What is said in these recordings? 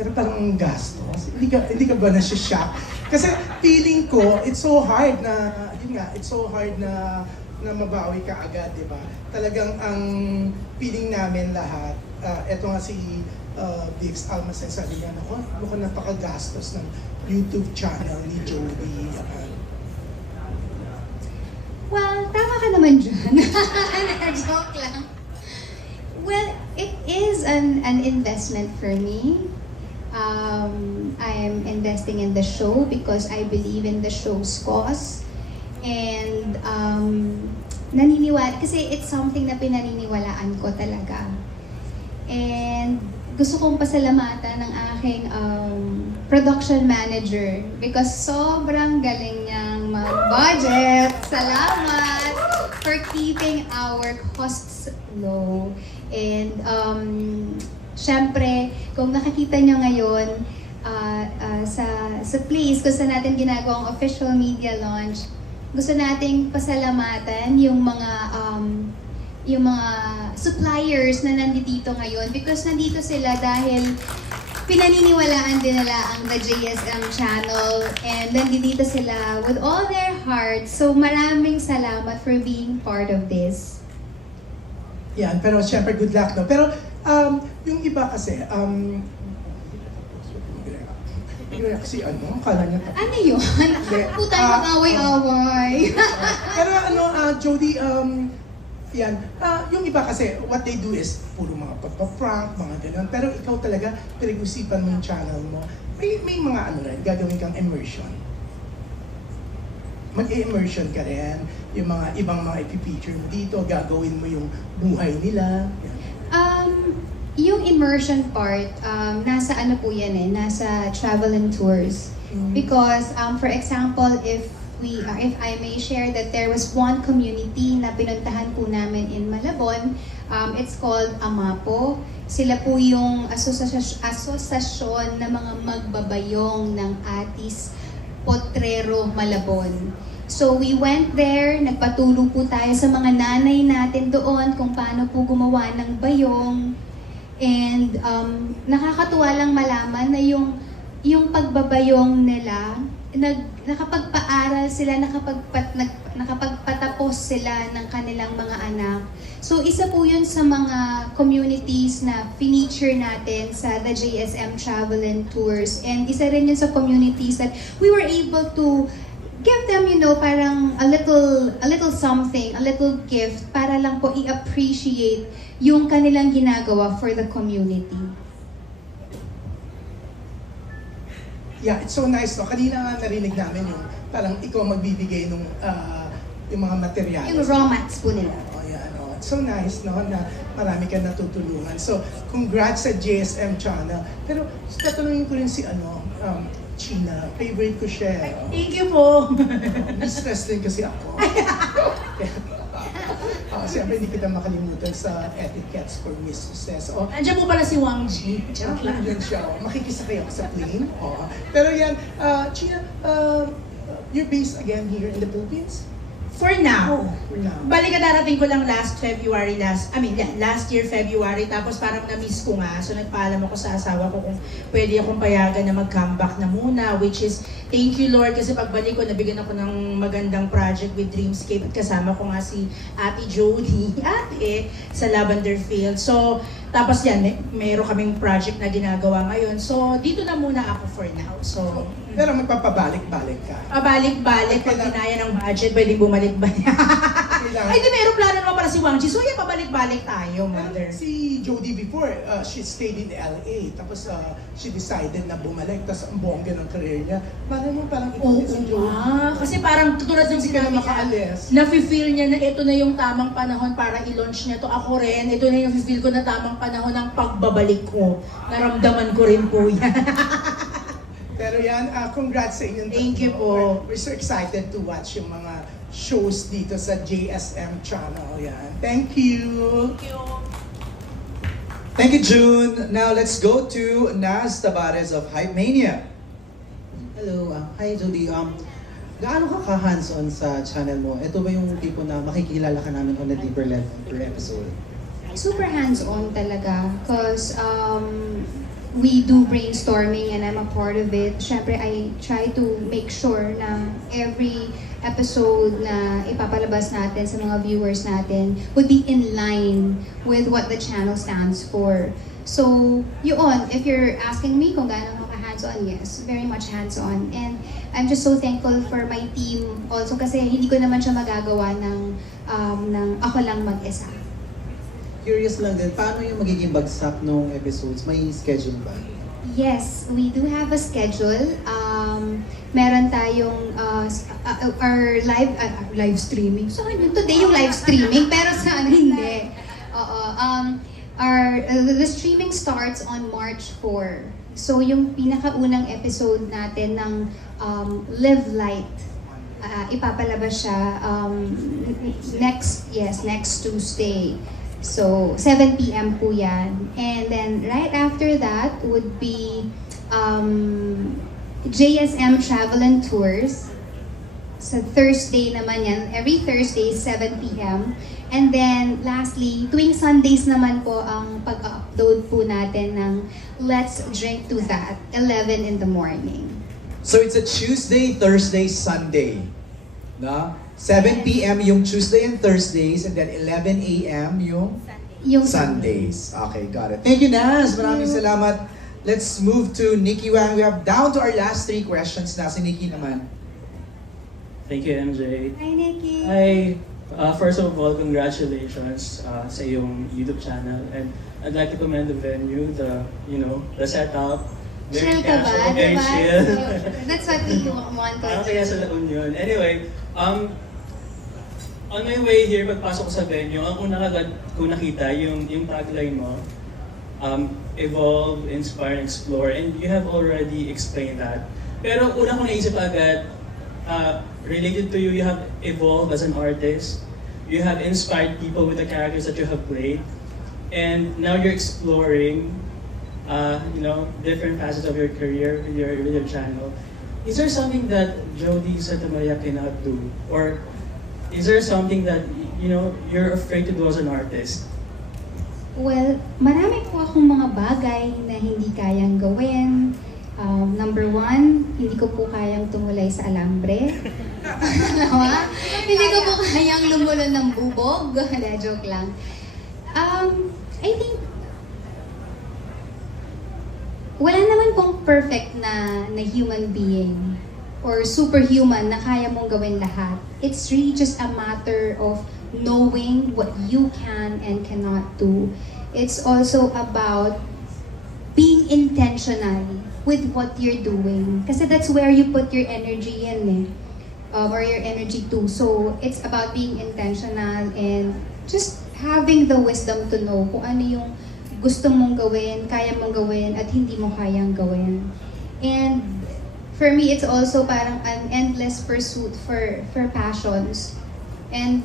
pero parang ang gastos. Hindi ka ba na-shock? Kasi feeling ko, it's so hard na, yun nga, it's so hard na mabawi ka agad, di ba? Talagang ang feeling namin lahat, eto nga si Biggs Almacen, sabi niya, mukhang napakagastos ng YouTube channel ni Jody. Well, tama ka naman dyan. Joke lang. Well, it is an investment for me. I am investing in the show because I believe in the show's cause. And naniniwala, kasi it's something na pinaniniwalaan ko talaga. And gusto kong pasalamatan ng aking production manager because sobrang galing niyang mag-budget. Salamat for keeping our costs low. And syempre, kung nakikita nyo ngayon sa place kung saan natin ginagawang official media launch, gusto nating pasalamatan yung mga suppliers na nandito ngayon because nandito sila dahil pinaniniwalaan din nila ang The JSM channel and nandito sila with all their hearts. So maraming salamat for being part of this. Yan, pero syempre good luck, no? Pero yung iba kasi, kasi kala niya tapos. Ano yun? Po tayo mag-away-away. Pero Jody, yan, yung iba kasi, what they do is, puro mga pagpa-prank, mga ganun. Pero ikaw talaga, pinag-usipan mo yung channel mo. May mga rin, gagawin kang immersion. Mag-immersion ka rin. Yung mga ibang mga ipipicture mo dito, gagawin mo yung buhay nila. Yung immersion part, nasa ano po yan nasa travel and tours. Because, for example, if I may share that there was one community na pinuntahan po namin in Malabon, it's called Amapo. Sila po yung asosasyon ng mga magbabayong ng Atis Potrero Malabon. So we went there, nagpatulong po tayo sa mga nanay natin doon kung paano po gumawa ng bayong. And nakakatuwa lang malaman na yung pagbabayong nila, nakapagpaaral sila, nakapagpatapos sila ng kanilang mga anak. So isa po yun sa mga communities na feature natin sa the JSM Travel and Tours. And isa rin yun sa communities that we were able to give them, parang a little something, a little gift para lang po i-appreciate yung kanilang ginagawa for the community. Yeah, it's so nice, no? Kanina nga narinig namin yung parang ikaw magbibigay nung yung mga materials. Yung raw mats po nila. Oh, yeah, no? It's so nice, no? Na marami kang natutulungan. So, congrats sa JSM channel. Pero, tatanungin ko rin si China. Favorite ko siya. Thank you po. Mistress din kasi ako. Siyempre, hindi kita makalimutan sa etiquettes for mistresses. Andiyan po pala si Wang Ji. Nandiyan siya. Makikisakay ako sa plane. Pero yan, China, you're based again here in the Philippines? For now. Balik darating ko lang last year February, tapos parang na-miss ko nga. So nagpaalam ako sa asawa ko kung pwede akong payagan na mag-comeback na muna, which is, thank you Lord, kasi pagbalik ko, nabigyan ako ng magandang project with Dreamscape at kasama ko nga si Ate Jody, sa Lavender Field. So, tapos yan, meron kaming project na ginagawa ngayon. So, dito na muna ako for now. So, pero magpapabalik-balik ka? Pabalik-balik. Pag kinaya ng budget, pwedeng bumalik-balik. Ay, di meron plano naman pala si Wang Ji. So, yan, pabalik-balik tayo, mother. Si Jody before, she stayed in LA. Tapos, she decided na bumalik. Tapos, ang bongga ng career niya. Parang mo parang ikaw si Jody. Kasi parang tulad ng sinabi niya, nafe-feel niya na ito na yung tamang panahon para i-launch niya to. Ako rin, ito na yung feel ko na tamang panahon ng pagbabalik ko. Naramdaman ko rin po yan. Pero yan, congrats sa inyong Thank you po. We're so excited to watch yung mga shows dito sa JSM channel. Yan. Thank you. Thank you. Thank you, June. Now let's go to Naz Tabares of Hype Mania. Hello, hi Jody. Gaano ka hands-on sa channel mo? Ito ba yung tipo na makikilala ka namin on a deeper level per episode? Super hands-on talaga. Because we do brainstorming and I'm a part of it. Syempre, I try to make sure na every episode na ipapalabas natin sa mga viewers natin would be in line with what the channel stands for. So, yun, if you're asking me kung gaano ako hands-on, yes, very much hands-on. And I'm just so thankful for my team also kasi hindi ko naman siya magagawa ng ako lang mag-isa. Curious lang din, paano yung magiging bagsak ng episodes? May schedule ba? Yes, we do have a schedule. Meron tayong our live streaming. So, today yung live streaming, pero sa hindi. The streaming starts on March 4. So, yung pinakaunang episode natin ng Live Light, ipapalabas siya next Tuesday. So, 7 p.m. po yan. And then, right after that would be JSM Travel and Tours. Sa Thursday naman yan. Every Thursday, 7 p.m. And then, lastly, tuwing Sundays naman po ang pag-upload po natin ng Let's Drink to That, 11 in the morning. So it's a Tuesday, Thursday, Sunday. No? 7 p.m. yung Tuesday and Thursdays, and then 11 a.m. yung Sundays. Okay, got it. Thank you, Naz. Maraming salamat. Let's move to Nikki Wang. We have down to our last 3 questions na. Si Nikki naman. Thank you, MJ. Hi, Nikki. Hi. First of all, congratulations sa iyong YouTube channel. And I'd like to commend the venue, the setup. Chill ka ba? Very Diba? chill. So, that's what we want to Parang kaya sa La Union. Anyway, on my way here, pagpasok ko sa venue, ang una kagad ko nakita yung tagline mo, evolve, inspire, explore, and you have already explained that. Pero una ko naisip agad, related to you, you have evolved as an artist, you have inspired people with the characters that you have played, and now you're exploring different facets of your career with your channel. Is there something that Jody Santa Maria cannot do? Or is there something that you're afraid to do as an artist? Well, marami po akong mga bagay na hindi kayang gawin. Number 1, hindi ko po kayang tumulay sa alambre. Hindi ko po kayang lumulon ng bubog. Joke lang. I think wala naman pong perfect na human being or superhuman na kaya mong gawin lahat. It's really just a matter of knowing what you can and cannot do. It's also about being intentional with what you're doing. Kasi that's where you put your energy in or your energy to. So it's about being intentional and just having the wisdom to know kung ano yung gusto mong gawin, kaya mong gawin, at hindi mo kayang gawin. And for me, it's also parang an endless pursuit for passions. And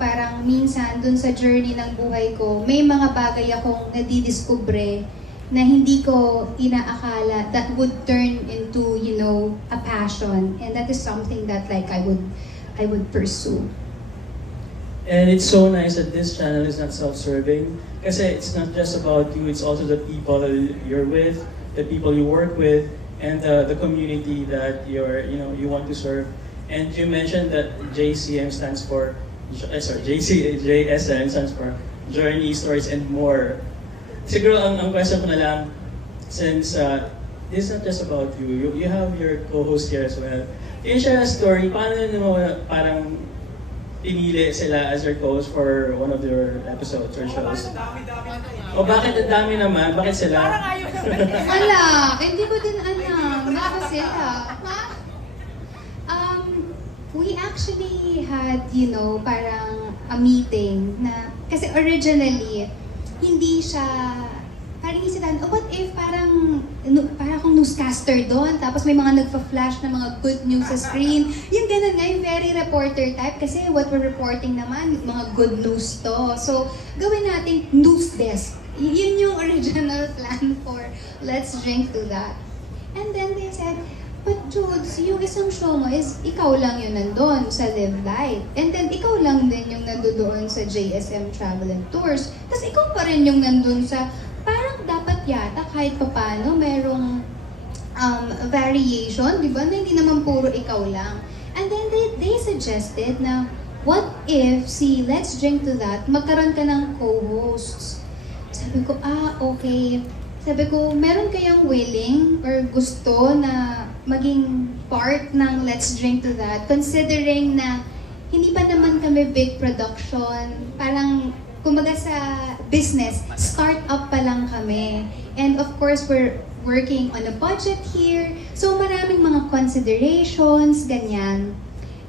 parang minsan dun sa journey ng buhay ko, may mga bagay akong nadidiskubre na hindi ko inaakala that would turn into, a passion. And that is something that I would pursue. And it's so nice that this channel is not self-serving. Kasi it's not just about you, it's also the people you're with, the people you work with, and the community that you want to serve. And you mentioned that JSM stands for Journey, Stories, and More. Siguro ang question ko na lang, since this is not just about you, you have your co-host here as well. Can you share a story? Paano mo parang pinili sila as your co-host for one of your episodes or shows? O bakit ang dami naman? Bakit sila? Wala, hindi ko din alam. Bakit sila? We actually had, parang a meeting na, kasi originally, hindi siya, parang isitan, what if parang akong newscaster doon, tapos may mga nagpa-flash na mga good news sa screen. Yung ganun nga, yung very reporter type, kasi what we're reporting naman, mga good news to. So, gawin natin news desk. Yun yung original plan for Let's Drink to That. And then they said, but Judes, yung isang show mo is ikaw lang yung nandun sa Live Light. And then ikaw lang din yung nandoon sa JSM Travel and Tours. Tapos ikaw pa rin yung nandun sa, parang dapat dapat yata kahit papano merong variation, di ba? Na hindi naman puro ikaw lang. And then they suggested na, what if si Let's Drink to That, magkaroon ka ng co-hosts? Sabi ko, okay. Sabi ko, meron kayang willing or gusto na maging part ng Let's Drink to That, considering na hindi pa naman kami big production, parang kumbaga sa business, start-up pa lang kami. And of course, we're working on a budget here. So maraming mga considerations, ganyan.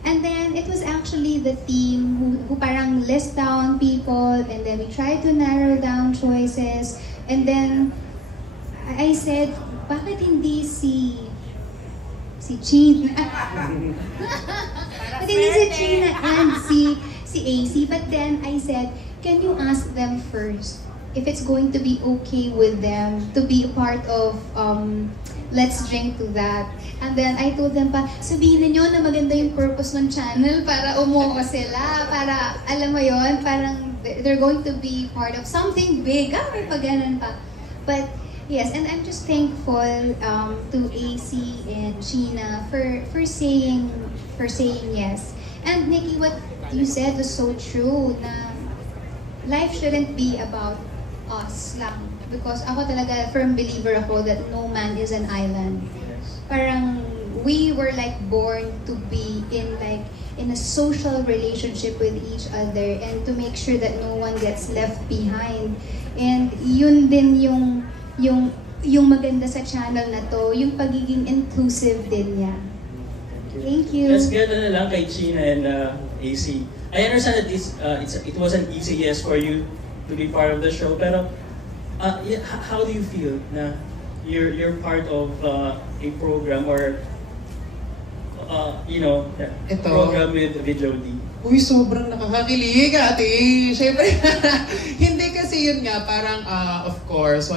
And then it was actually the team who parang list down people, and then we tried to narrow down choices. And then I said, bakit hindi si China? Bakit hindi si China and si AC? But then I said, can you ask them first if it's going to be okay with them to be a part of Let's Drink to That. And then I told them pa, sabihin niyo na maganda yung purpose ng channel para umuha sila, para alam mo yon, parang they're going to be part of something big. May pag-ganon pa. But yes, and I'm just thankful to AC and Sheena for saying yes. And Nikki, what you said was so true na life shouldn't be about us lang. Because ako talaga, firm believer ako that no man is an island. Parang we were like born to be in a social relationship with each other and to make sure that no one gets left behind. And yun din yung maganda sa channel na to, yung pagiging inclusive din niya. Thank you. Let's get na lang kay China and AC. I understand that it wasn't easy, yes, for you to be part of the show, pero how do you feel na you're part of a program or program with Jody? Uy, sobrang nakakakilig, ate. Siyempre, hindi kasi yun nga, parang, of course,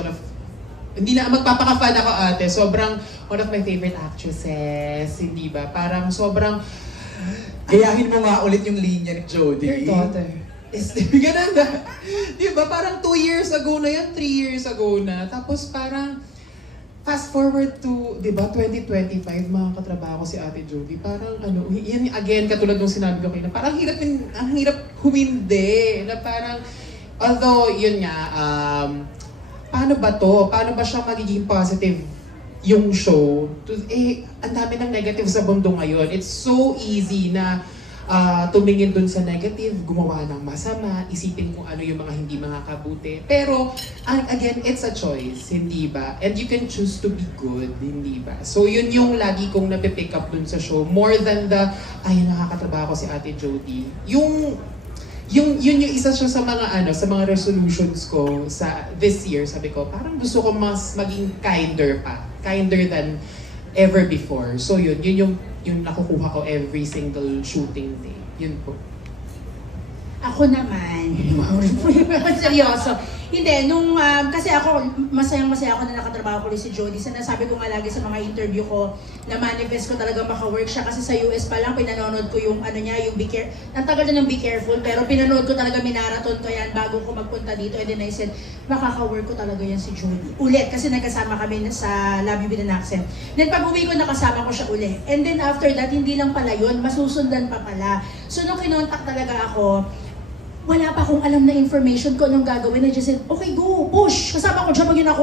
hindi na, magpapaka-fan ako, ate. Sobrang, one of my favorite actresses, hindi ba? Parang sobrang, gayahin mo nga ulit yung linya ni Jody. Your daughter. Ganun na. Di ba? Parang 2 years ago na yan, 3 years ago na. Tapos parang, fast forward to, di ba, 2025, mga katrabaho si Ate Jody. Parang yan again, katulad ng sinabi ko kayo, na parang ang hirap humindi. Na parang, although, yun nga, paano ba to? Paano ba siya magiging positive yung show? Ang dami ng negative sa mundo ngayon. It's so easy na tumingin dun sa negative, gumawa ng masama, isipin kung ano yung mga hindi makakabuti. Pero, again, it's a choice, hindi ba? And you can choose to be good, hindi ba? So, yun yung lagi kong napipick up dun sa show. More than nakakatrabaho ko si Ate Jody. Yun yung isa siya sa mga resolutions ko sa this year. Sabi ko, parang gusto ko mas maging kinder than ever before. So yun yung nakukuha ko every single shooting day. Yun po. Ako naman, seryoso. Hindi, kasi ako, masayang-masaya ako na nakatrabaho ko rin si Jody. Sinasabi ko nga lagi sa mga interview ko, na manifest ko talaga maka-work siya. Kasi sa US pa lang, pinanonood ko yung yung ang tagal na ng Be Careful, pero pinanood ko talaga, minaraton ko yan bago ko magpunta dito. And then I said, makaka-work ko talaga yan si Jody. Ulit, kasi nagkasama kami sa Love You With An Accent. Then pag uwi ko, nakasama ko siya ulit. And then after that, hindi lang pala yun, masusundan pa pala. So nung kinontak talaga ako, wala pa akong alam na information ko anong gagawin. I just said, okay, go, push. Kasama ko dyan, pag yun ako,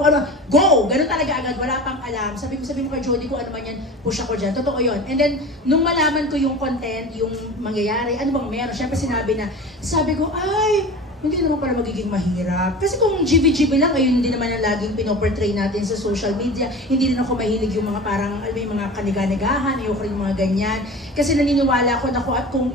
go! Ganun talaga agad, wala pang alam. Sabi mo kay Jody kung ano man yan, push ako dyan. Totoo yun. And then, nung malaman ko yung content, yung mangyayari, ano bang meron, syempre sabi ko, ay, hindi naman pala magiging mahirap. Kasi kung GB-GB lang, ayun hindi naman ang laging pinoportray natin sa social media. Hindi rin ako mahilig yung mga parang, yung mga kaniga-nigahan, ayoko rin yung mga ganyan. Kasi naniniwala ko na kung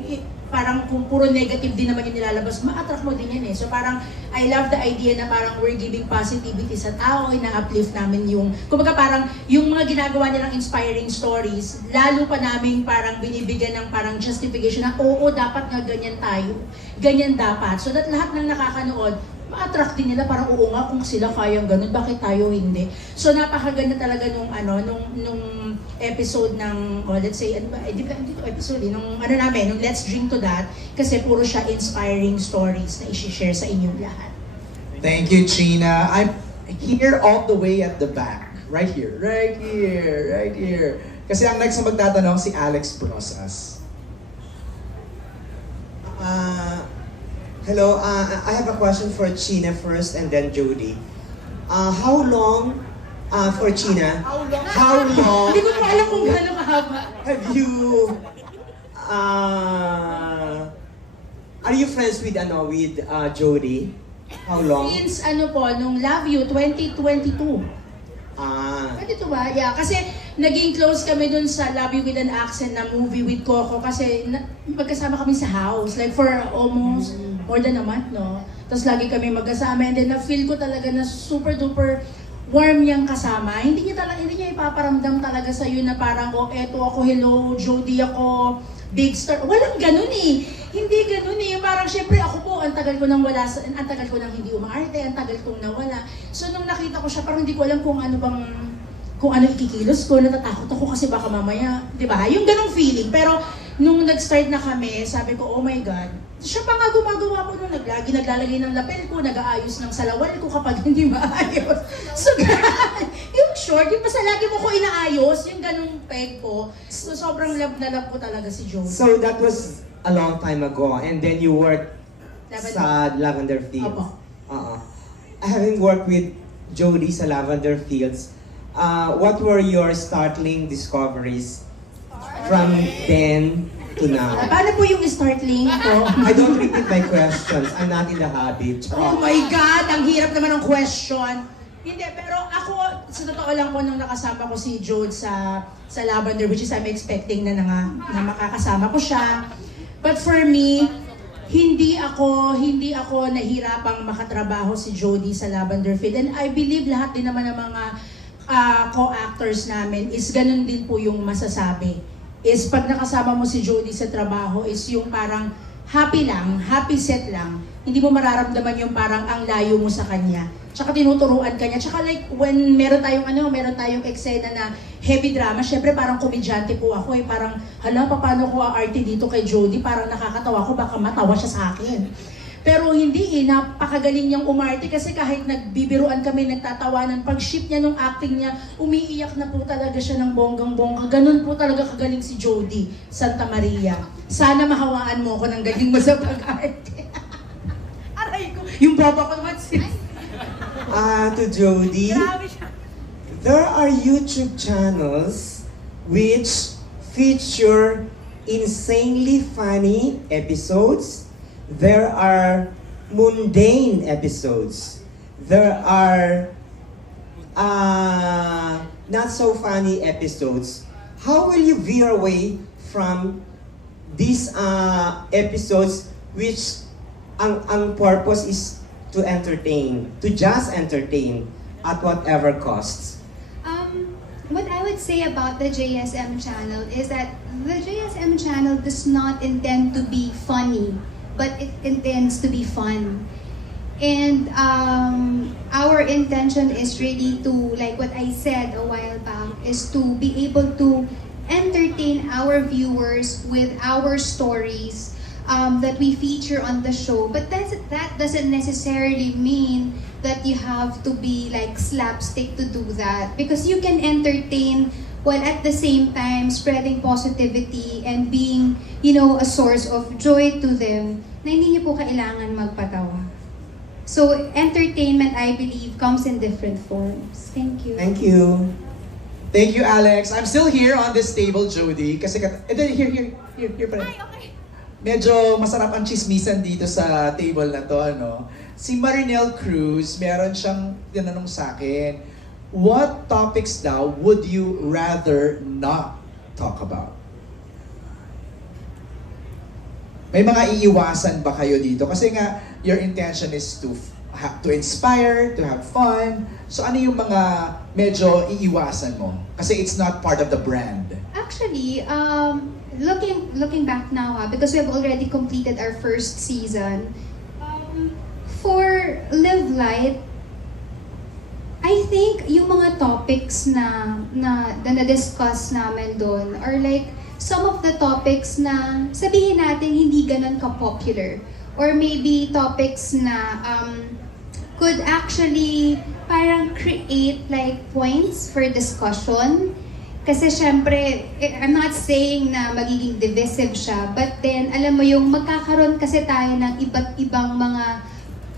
puro negative din naman yung nilalabas, ma-attract mo din yan eh. So parang, I love the idea na parang we're giving positivity sa tao, ina-uplift namin kumbaga parang, yung mga ginagawa nilang inspiring stories, lalo pa namin parang binibigyan ng parang justification na, oo, dapat nga ganyan tayo. Ganyan dapat. So that lahat ng nakakanood, ma-attract din nila, parang oo nga, kung sila kayang ganun, bakit tayo hindi? So napakaganda talaga nung episode ng, let's say, episode, nung Let's Drink to That, kasi puro siya inspiring stories na i-share sa inyong lahat. Thank you, Gina. here all the way at the back. Right here, right here, right here. Kasi ang next na magtatanong si Alex Brosas. Hello, I have a question for China first and then Jody. How long, for China, how long Hindi ko pa alam kung gano'ng kahaba. have you, are you friends with, Jody? How long? Since nung Love You, 2022. Pwede ito ba? Yeah, kasi naging close kami dun sa Love You with an Accent na movie with Coco kasi magkasama kami sa house. Like for almost more than a month, no? Tapos lagi kami magkasama and then na-feel ko talaga na super duper warm niyang kasama. Hindi niya ipaparamdam talaga sa iyo na parang, oh, eto ako, hello, Jody ako, big star. Walang ganun eh. Hindi ganun eh. Parang syempre ako po, ang tagal ko nang hindi umaarte, ang tagal kong nawala. So nung nakita ko siya, parang hindi ko alam kung ano ikikilos ko, natatakot ako kasi baka mamaya, di ba? Yung ganong feeling. Pero nung nag-start na kami, sabi ko, oh my God, siya pa nga gumagawa ko nung naglalagay ng lapel ko, nag-aayos ng salawal ko kapag hindi maayos. So, yung short, yung basta lagi mo ko inaayos, yung ganong peg ko. So, sobrang love na love ko talaga si Joe. So that was a long time ago and then you worked sa Lavender Fields. Opo. Having worked with Jody sa Lavender Fields, what were your startling discoveries from then to now? Paano po yung startling ko? I don't repeat my questions. I'm not in the habit. Oh my God! Ang hirap naman ng question. Hindi, pero ako, sa totoo lang po, nung nakasama ko si Jode sa Lavender, which is I'm expecting na makakasama ko siya. But for me, hindi ako nahirapang makatrabaho si Jody sa Lavender Field. And I believe lahat din naman ng mga co-actors namin is ganun din po yung masasabi. Is pag nakasama mo si Jody sa trabaho is yung parang happy lang, happy set lang. Hindi mo mararamdaman yung parang ang layo mo sa kanya. Tsaka tinuturuan ka niya. Tsaka like when meron tayong eksena na heavy drama, syempre parang komedyante po ako eh. Parang, hala, paano ko aarte dito kay Jody? Parang nakakatawa ko, baka matawa siya sa akin. Pero hindi napakagaling niyang umarte kasi kahit nagbibiruan kami, nagtatawanan, pag ship niya nung acting niya, umiiyak na po talaga siya ng bonggang-bongga. Ganun po talaga kagaling si Jody Santa Maria. Sana mahawaan mo ko ng galing mo sa pag-arte. Aray ko, yung baba ko naman sis. To Jody, there are YouTube channels which feature insanely funny episodes. There are mundane episodes. There are not so funny episodes. How will you veer away from these episodes which ang purpose is to entertain, to just entertain at whatever costs? What I would say about the JSM channel is that the JSM channel does not intend to be funny, but it intends to be fun. And our intention is really to, like what I said a while back, is to be able to entertain our viewers with our stories that we feature on the show. But that doesn't necessarily mean that you have to be like slapstick to do that, because you can entertain while at the same time spreading positivity and being, a source of joy to them na hindi niyo po kailangan magpatawa. So, entertainment, I believe, comes in different forms. Thank you. Thank you. Thank you, Alex. I'm still here on this table, Jody. Kasi, here pala. Medyo masarap ang chismisan dito sa table na to, ano? Si Marinel Cruz, meron siyang tinanong sa akin, what topics daw would you rather not talk about? May mga iiwasan ba kayo dito? Kasi nga, your intention is to inspire, to have fun. So ano yung mga medyo iiwasan mo? Kasi it's not part of the brand. Actually, looking back now, because we have already completed our first season, for Live Light, I think yung mga topics na na-discuss namin doon are like some of the topics na sabihin natin hindi ganun ka-popular. Or maybe topics na could actually parang create like points for discussion. Kasi syempre, I'm not saying na magiging divisive siya, but then alam mo yung magkakaroon kasi tayo ng iba't ibang mga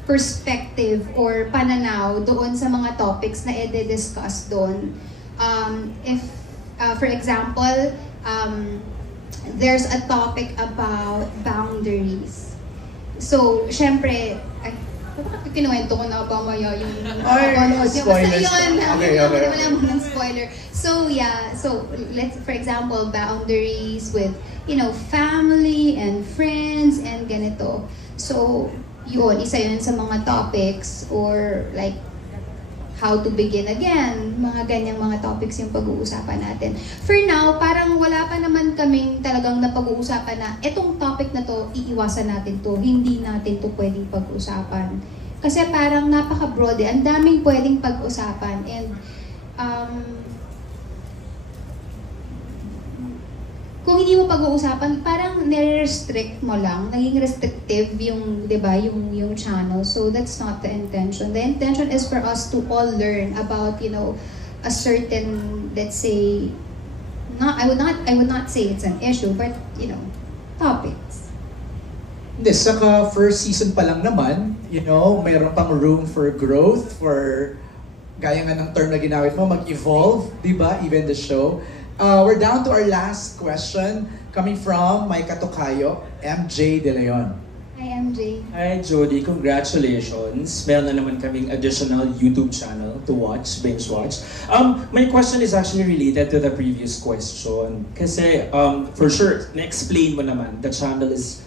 perspective or pananaw doon sa mga topics na i-discuss doon. If, for example, there's a topic about boundaries. So, syempre, bakit kinuwento ko na ba maya yung... spoilers. Okay. Wala mo ng spoiler. So, yeah. So, let's, for example, boundaries with, family and friends and ganito. So, yun, isa yun sa mga topics or like, how to begin again, mga ganyang mga topics yung pag-uusapan natin. For now, parang wala pa naman kaming talagang napag-uusapan na etong topic na to, iiwasan natin to, hindi natin to pwedeng pag-usapan. Kasi parang napaka-broad ang daming pwedeng pag-usapan. And kung hindi mo pag-uusapan, parang nire-restrict mo lang, naging restrictive yung, di ba, yung channel. So that's not the intention. The intention is for us to all learn about, a certain, let's say, I would not say it's an issue, but, topics. Hindi, saka first season pa lang naman, mayroon pang room for growth, for, gaya nga ng term na ginamit mo, mag-evolve, di ba, even the show. We're down to our last question coming from my katokayo, MJ De Leon. Hi, MJ. Hi, Jody. Congratulations. Meron na naman kaming additional YouTube channel to watch, binge watch. My question is actually related to the previous question. Kasi, for sure, na-explain mo naman, the channel is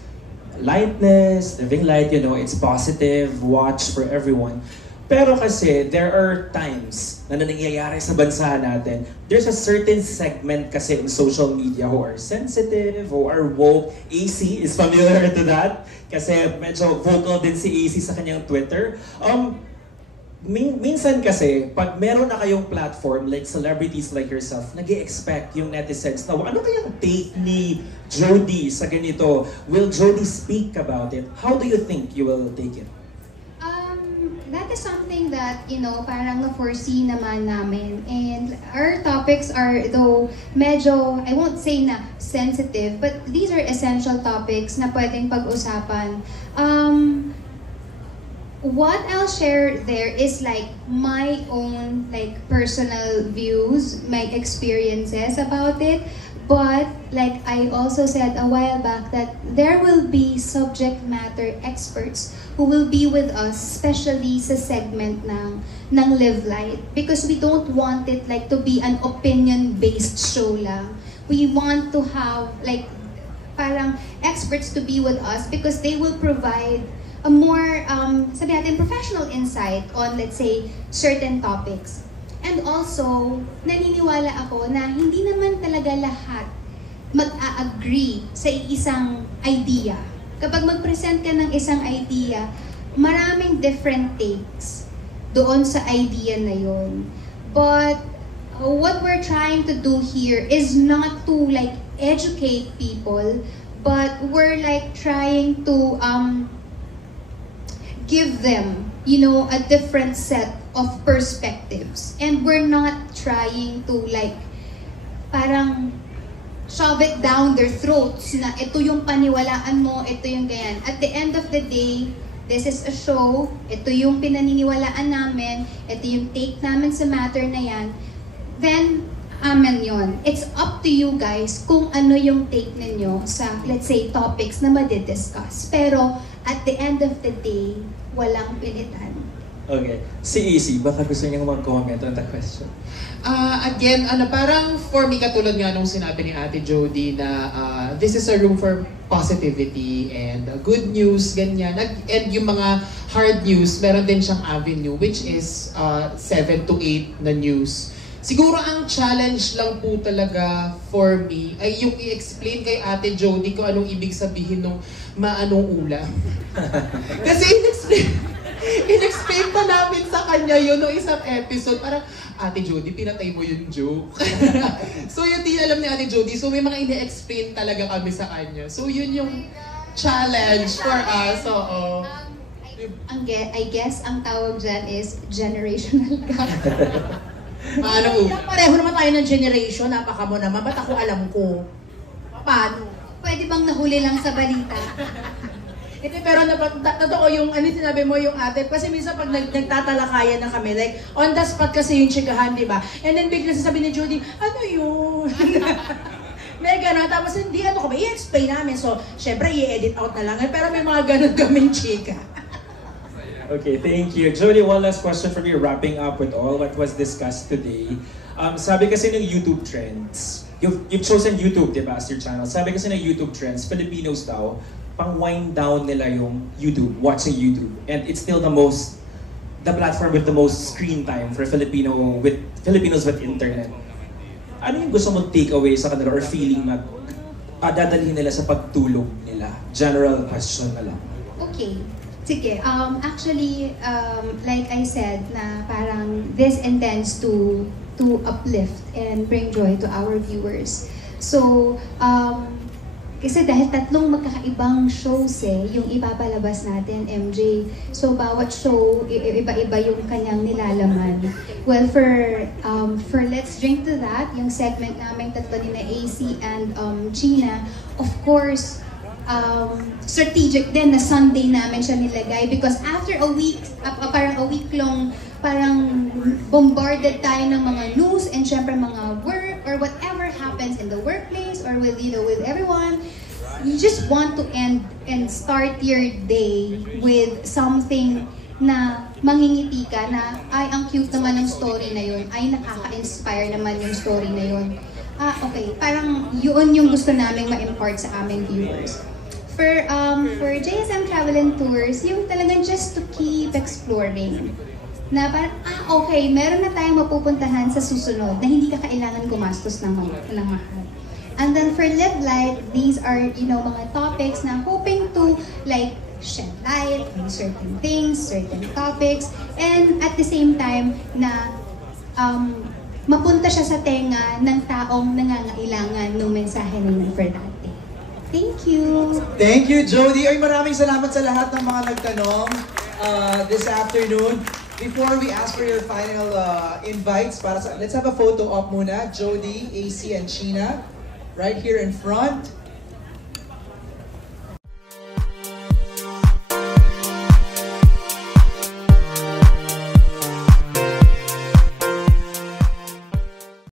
lightness, living light, it's positive, watch for everyone. Pero kasi, there are times na nangyayari sa bansa natin, there's a certain segment kasi in social media who are sensitive, who are woke. AC is familiar to that. Kasi medyo vocal din si AC sa kanyang Twitter. Minsan kasi, pag meron na kayong platform, like celebrities like yourself, nag-i-expect yung netizens na, ano kayang take ni Jody sa ganito? Will Jody speak about it? How do you think you will take it? That is something that, parang na-foresee naman namin. And our topics are, though, medyo, I won't say na sensitive, but these are essential topics na pwedeng pag-usapan. What I'll share there is like my own like personal views, my experiences about it. But like I also said a while back that there will be subject matter experts who will be with us, especially sa segment ng Live Light, because we don't want it like to be an opinion-based show lang. We want to have like parang experts to be with us because they will provide a more sabi natin professional insight on, let's say, certain topics. And also, naniniwala ako na hindi naman talaga lahat mag-a-agree sa isang idea. Kapag mag-present ka ng isang idea, maraming different takes doon sa idea na yun. But what we're trying to do here is not to like educate people, but we're like trying to give them, a different set of perspectives. And we're not trying to like, parang shove it down their throats na ito yung paniwalaan mo, ito yung ganyan. At the end of the day, this is a show, ito yung pinaniniwalaan namin, ito yung take namin sa matter na yan, then, amen yun. It's up to you guys kung ano yung take ninyo sa, let's say, topics na madidiscuss. Pero, at the end of the day, walang pilitan. Okay. Si AC, baka gusto niyo mag-comment on the question? Again, parang for me, katulad nga nung sinabi ni Ate Jody na this is a room for positivity and good news, ganyan. And yung mga hard news, meron din siyang avenue, which is 7 to 8 na news. Siguro ang challenge lang po talaga for me ay yung i-explain kay Ate Jody kung anong ibig sabihin ng maanong ulam. Kasi in-explain pa namin sa kanya yun nung isang episode. Parang, Ate Jody, pinatay mo yung joke. So yun din alam ni Ate Jody. So may mga ine-explain talaga kami sa kanya. So yun yung challenge for us. Oo. I I guess ang tawag dyan is generational gap. Paano? Pareho naman tayo ng generation, napaka mo naman, ba't ako alam ko? Paano? Pwede bang nahuli lang sa balita? Ito, pero totoo yung ano sinabi mo yung ate, kasi minsan pag nagtatalakayan na kami, like on the spot kasi yung chikahan, di ba? And then bigla sasabi ni Judy, ano yun? May gano'n, tapos hindi ano ko ba, i-explain namin. So, syempre i-edit out na lang, pero may mga gano'n kaming chika. Okay, thank you. Jody, one last question from you, wrapping up with all what was discussed today. Sabi kasi ng YouTube trends, you've chosen YouTube, di ba, as your channel. Sabi kasi ng YouTube trends, Filipinos daw, pang-wind down nila yung YouTube, watching YouTube. And it's still the platform with the most screen time for Filipinos with internet. Ano yung gusto mong take away sa kanila or feeling na dadalhin nila sa pagtulog nila? General question na lang. Okay. Sige. Actually, like I said, na parang this intends to uplift and bring joy to our viewers. So, kasi dahil tatlong magkakaibang shows yung ipapalabas natin, MJ. So, bawat show, iba-iba yung kanyang nilalaman. Well, for Let's Drink to That, yung segment namin tatlo ni na AC and Gina, of course, strategic din na Sunday namin siya nilagay because after a week, parang a week long, parang bombarded tayo ng mga news and syempre mga work or whatever happens in the workplace or with everyone. You just want to end and start your day with something na mangingiti ka na ay ang cute naman ng story na yun, ay nakaka-inspire naman yung story na yun. Okay, parang yun yung gusto naming ma-impart sa aming viewers. For JSM Travel and Tours, yung talagang just to keep exploring. Na parang, okay, meron na tayong mapupuntahan sa susunod na hindi ka kailangan gumastos ng mahal. And then for Live Light, these are, mga topics na hoping to like shed light on certain things, certain topics, and at the same time na mapunta siya sa tenga ng taong nangangailangan ng mensahe na yun for that day. Thank you! Thank you, Jody. Ay, maraming salamat sa lahat ng mga nagtanong this afternoon. Before we ask for your final invites, let's have a photo op muna. Jody, AC, and Sheena, right here in front.